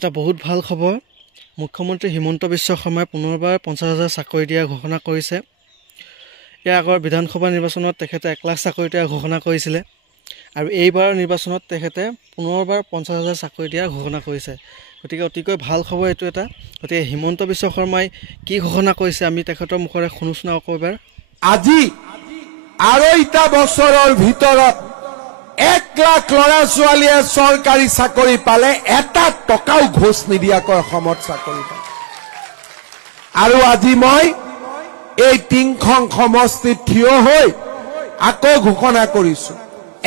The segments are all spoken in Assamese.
এটা বহুত ভাল খবৰ মুখ্যমন্ত্ৰী হিমন্ত বিশ্ব শৰ্মাই পুনৰবাৰ 50,000 চাকৰি দিয়া ঘোষণা কৰিছে। ইয়াৰ আগৰ বিধানসভা নিৰ্বাচনত তেখেতে 1 লাখ চাকৰি দিয়া ঘোষণা কৰিছিল আৰু এইবাৰৰ নিৰ্বাচনত তেখেতে পুনৰবাৰ 50,000 চাকৰি দিয়া ঘোষণা কৰিছে। গতিকে অতিকৈ ভাল খবৰ এইটো এটা। গতিকে হিমন্ত বিশ্ব শৰ্মাই কি ঘোষণা কৰিছে আমি তেখেতৰ মুখৰে শুনিছো না আকৌবাৰ। আজি আঢ়ৈটা বছৰৰ ভিতৰত 1 লাখ ল'ৰা ছোৱালীয়ে চৰকাৰী চাকৰি পালে, এটা টকাও ঘোষ নিদিয়াকৈ অসমত চাকৰি পালে। আৰু আজি মই এই তিনিখন সমষ্টিত থিয় হৈ আকৌ ঘোষণা কৰিছো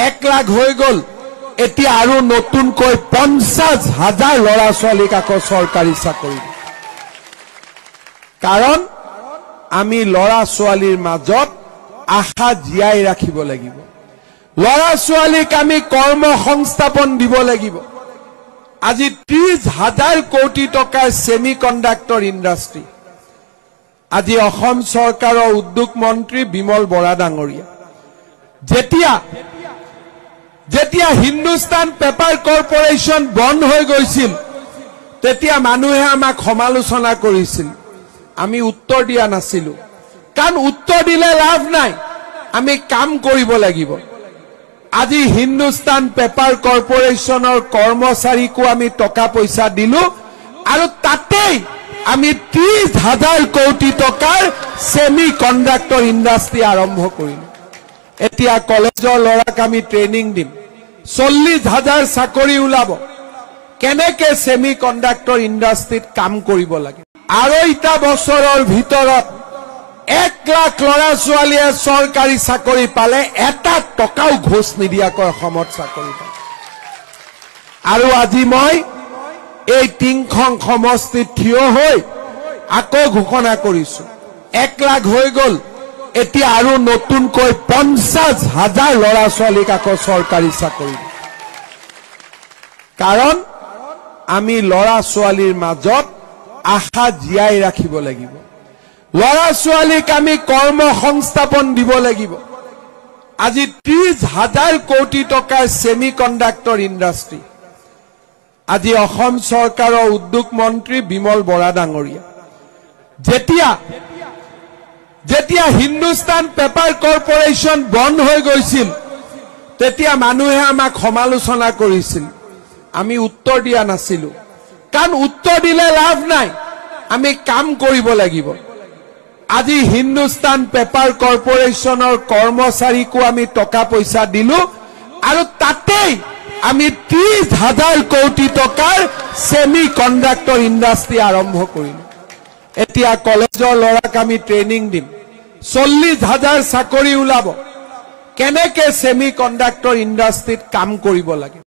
1 লাখ হৈ গ'ল, এতিয়া আৰু নতুনকৈ 50,000 ল'ৰা ছোৱালীক আকৌ চৰকাৰী চাকৰি দিম। কাৰণ আমি ল'ৰা ছোৱালীৰ মাজত আশা জীয়াই ৰাখিব লাগিব। ল'ৰা ছোৱালীক আমি কৰ্ম সংস্থাপন দিব লাগিব। আজি 30,000 কোটি টকাৰ ছেমি কণ্ডাক্টৰ ইণ্ডাষ্ট্ৰী, আজি অসম চৰকাৰৰ উদ্যোগ মন্ত্ৰী বিমল বৰা ডাঙৰীয়া যেতিয়া হিন্দুস্তান পেপাৰ কৰ্পোৰেশ্যন বন্ধ হৈ গৈছিল, তেতিয়া মানুহে আমাক সমালোচনা কৰিছিল, আমি উত্তৰ দিয়া নাছিলো। কাৰণ উত্তৰ দিলে লাভ নাই, আমি কাম কৰিব লাগিব। আজি হিন্দুস্তান পেপাৰ কৰ্পোৰেশ্যনৰ কৰ্মচাৰীকো আমি টকা পইচা দিলো আৰু তাতেই আমি 30,000 কোটি টকাৰ ছেমি কণ্ডাক্টৰ ইণ্ডাষ্ট্ৰী আৰম্ভ কৰিলো। এতিয়া কলেজৰ ল'ৰাক আমি ট্ৰেইনিং দিম, 40,000 চাকৰি ওলাব, কেনেকে ছেমি কণ্ডাক্টৰ ইণ্ডাষ্ট্ৰীত কাম কৰিব লাগে। আঢ়ৈটা বছৰৰ ভিতৰত 1 লাখ ল'ৰা ছোৱালীয়ে চৰকাৰী চাকৰি পালে, এটা টকাও ঘোষ নিদিয়াকৈ অসমত চাকৰি পালে। আৰু আজি মই এই তিনিখন সমষ্টিত থিয় হৈ আকৌ ঘোষণা কৰিছো 1 লাখ হৈ গ'ল, এতিয়া আৰু নতুনকৈ 50,000 ল'ৰা ছোৱালীক আকৌ চৰকাৰী চাকৰি দিম। কাৰণ আমি ল'ৰা ছোৱালীৰ মাজত আশা জীয়াই ৰাখিব লাগিব। ল'ৰা ছোৱালীক আমি কৰ্ম সংস্থাপন দিব লাগিব। আজি 30,000 কোটি টকাৰ ছেমি কণ্ডাক্টৰ ইণ্ডাষ্ট্ৰী, আজি অসম চৰকাৰৰ উদ্যোগ মন্ত্ৰী বিমল বৰা ডাঙৰীয়া যেতিয়া হিন্দুস্তান পেপাৰ কৰ্পোৰেশ্যন বন্ধ হৈ গৈছিল, তেতিয়া মানুহে আমাক সমালোচনা কৰিছিল, আমি উত্তৰ দিয়া নাছিলো। কাৰণ উত্তৰ দিলে লাভ নাই, আমি কাম কৰিব লাগিব। আজি হিন্দুস্তান পেপাৰ কৰ্পোৰেশ্যনৰ কৰ্মচাৰীকো আমি টকা পইচা দিলো আৰু তাতেই আমি 30,000 কোটি টকাৰ ছেমি কণ্ডাক্টৰ ইণ্ডাষ্ট্ৰী আৰম্ভ কৰিলো। এতিয়া কলেজৰ ল'ৰাক আমি ট্ৰেইনিং দিম, 40,000 চাকৰি ওলাব, কেনেকে ছেমি কণ্ডাক্টৰ ইণ্ডাষ্ট্ৰীত কাম কৰিব লাগে।